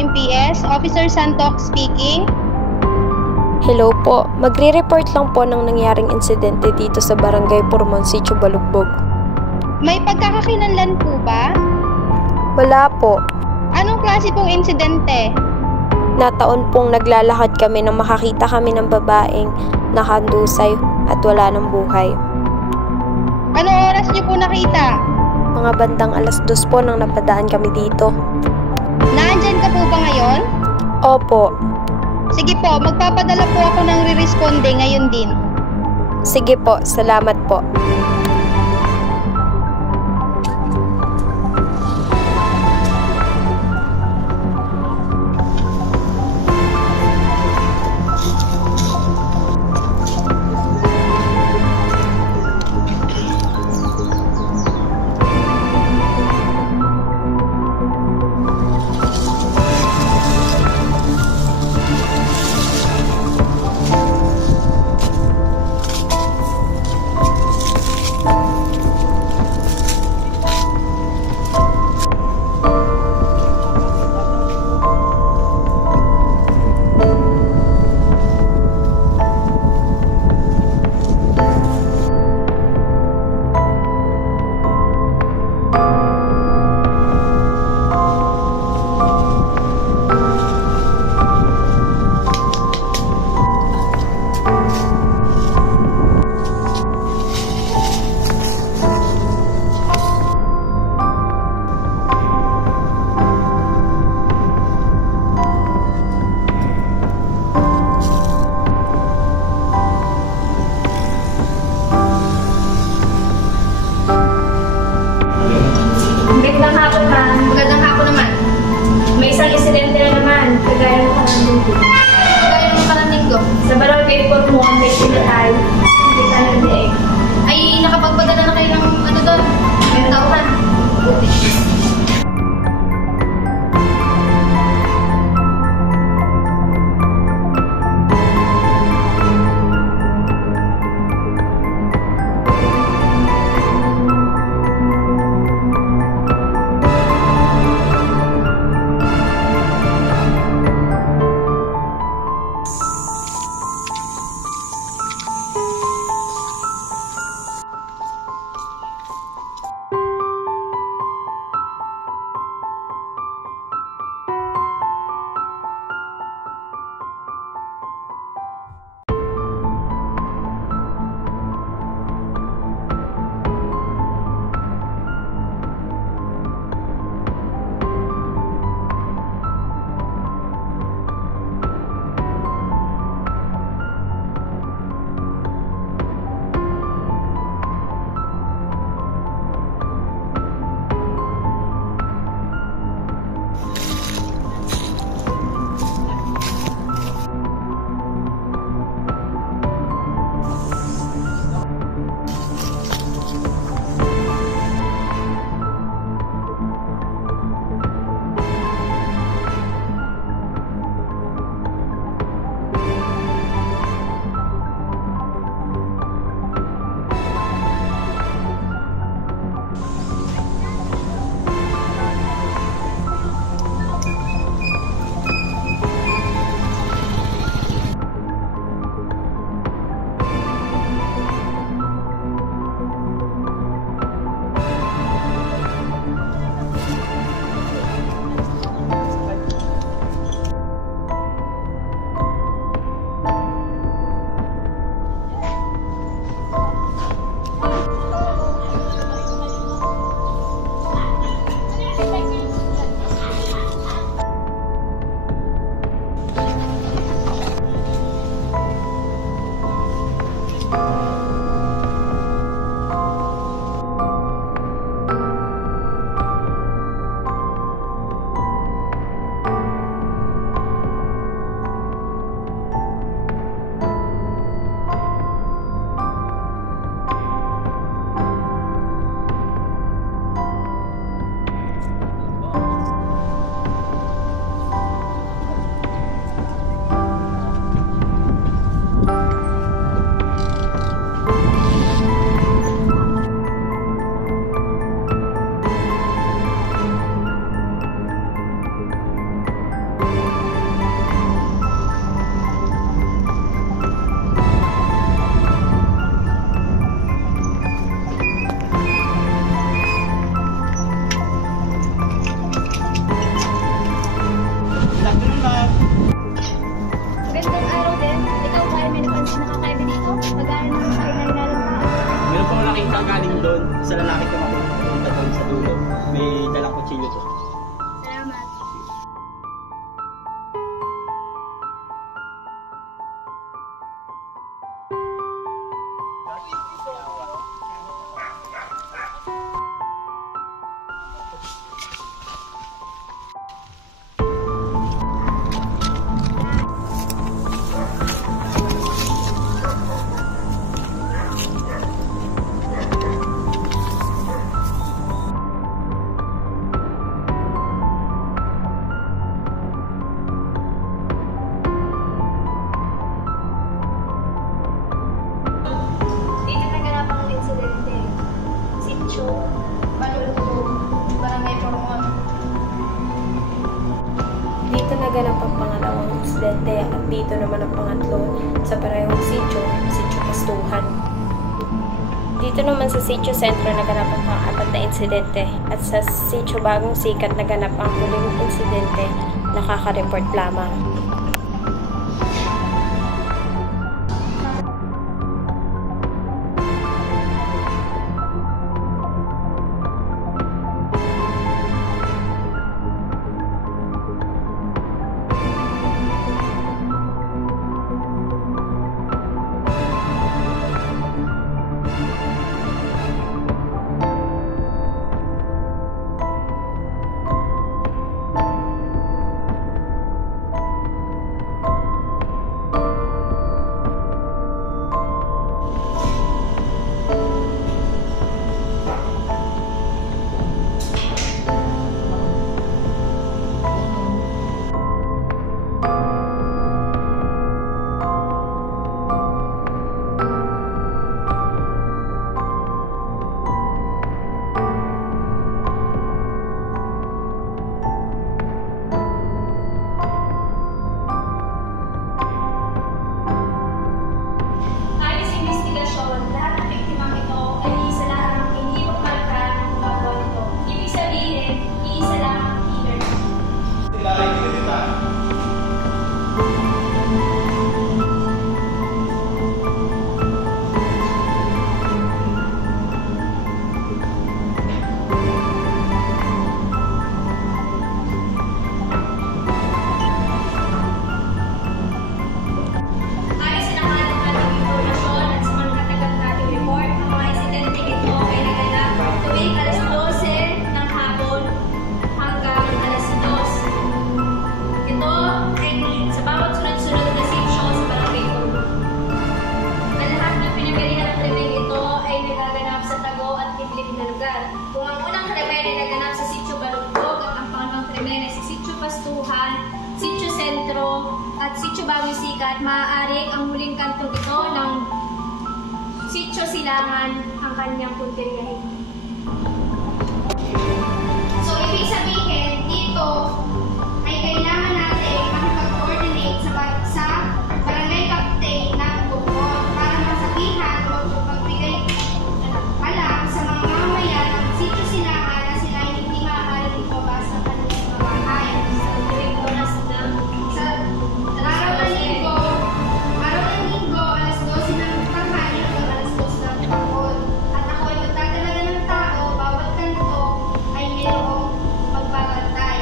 OMPS, Officer Santok speaking. Hello po, magre-report lang po ng nangyaring insidente dito sa Barangay Purmon, Sitio Balugbog. May pagkakakilanlan po ba? Wala po. Anong klase pong insidente? Nataon pong naglalakad kami nang makakita kami ng babaeng nakandusay at wala ng buhay. Anong oras niyo po nakita? Mga bandang 2:00 po nang napadaan kami dito. Naandyan ka po ba ngayon? Opo. Sige po, magpapadala po ako ng re-responde ngayon din. Sige po, salamat po. Magandang araw din. Ikaw ba ay may napansin na kakaiba dito? Pagaya ng mga kailangan tao. Meron po ako nakita galing doon. Sa lalaki ko mapunta doon sa dulo. May dalang kutsilyo po. Salamat. Dito naganap ang insidente. Sitio, Balulutog, Barangay Pormon. Dito naganap ang pangalawang insidente at dito naman ang pangatlo sa parehong sitio, Sitio Pastuhan. Dito naman sa Sitio Sentro naganap ang pang-apat na insidente at sa Sitio Bagong Sikat naganap ang huling insidente, nakaka-report lamang. Ayon sa investigasyon, lahat ng biktimang ito ay iisa lang ang hindi magmarka ng gumagawa nito. Ibig sabihin, iisa lang ang killer. Ayon sa nakalaman nating impormasyon at sa mga natatanggap nating report, ang mga insidente ito ay naganap tuwing alas 12 ng hapon hanggang alas 2. Ito ay sa bawat sunod-sunod na sitio sa Barangay Pormon. Ang lahat ng pinagalihan ng krimeng ito ay nagaganap sa Tago at Kidlim na lugar. Kung ang unang krimen ay naganap sa Sitio Balugtog at ang pangalawang krimen ay sa Sitio Pastuhan, Sitio Sentro at Sitio Bagong Sikat, maaaring ang huling kantong ito ng Sitio Silangan ang kanyang punteriyahin. So, ibig sabihin, dito ay kailangan natin makipag-coordinate sa barangay captain ng Bukod para masabihan o magbigay alam sa mga mamamayan ng Sitio Silangan na sila ay hindi maaaring lumabas sa kanilang mga bahay. Sa tuwing oras ng araw ng linggo, alas 12 ng tanghali hanggang alas 2 ng hapon. At ako ay magdadala ng tao, bawat kanto ay mayroong magbabantay.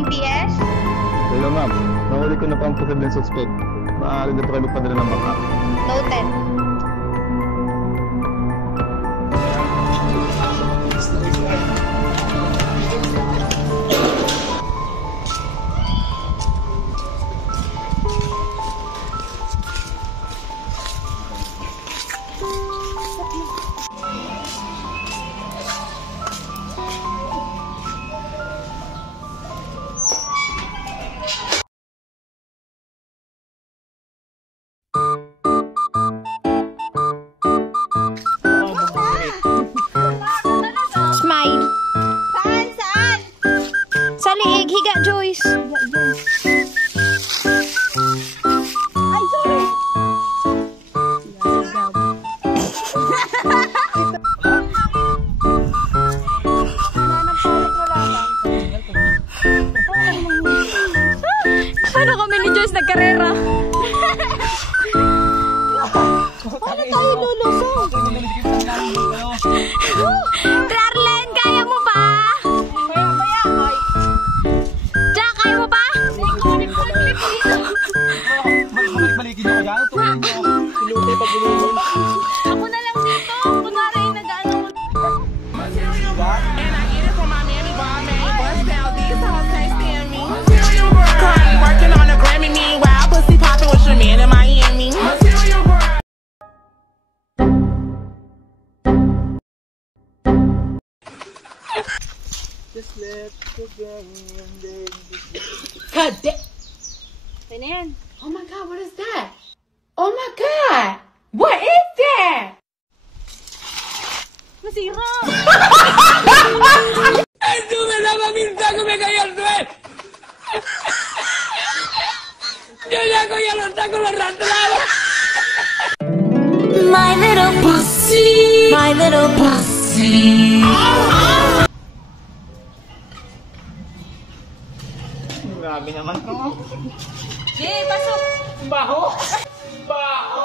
yung PS? Hello ma'am, nahuli ko na po ang posibleng suspect. Maaari na po kayo magpadala ng baka. Noted. Smile. Saan? Saan? Sa liig, higa, Joyce. Ay, sorry. Paano kami ni Joyce nagkarera? Paano tayo lulusong? Darlene, kaya mo pa? Maya-maya, ay. Jack, kaya mo pa? Balik-balikin nyo ko dyan. Tuloy nyo. Pinutay pag bulungan. Ako na lang dito. Kunwari, nag-ano. And I get it from my mammy, but I made bust down. These hoes can't stand me. Currently working on a Grammy, meanwhile pussy popping with your man in Miami. Just let the game end. God damn. Pwede yan. Oh my God, what is that? Oh my God, what is that? Masira. Ayúdame a mamita que me cayó el suelo. Yo ya cogí los tacos, los arrastraba. My little pussy, my little pussy. Grabe naman to. Jay, pasok. Bajo. Bajo.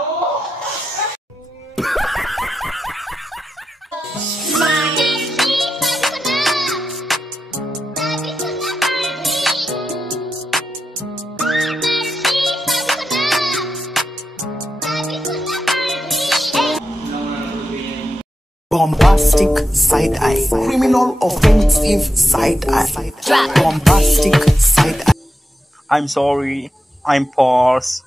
Bombastic side eye, criminal offensive side eye, bombastic side eye. I'm sorry. I'm Pars.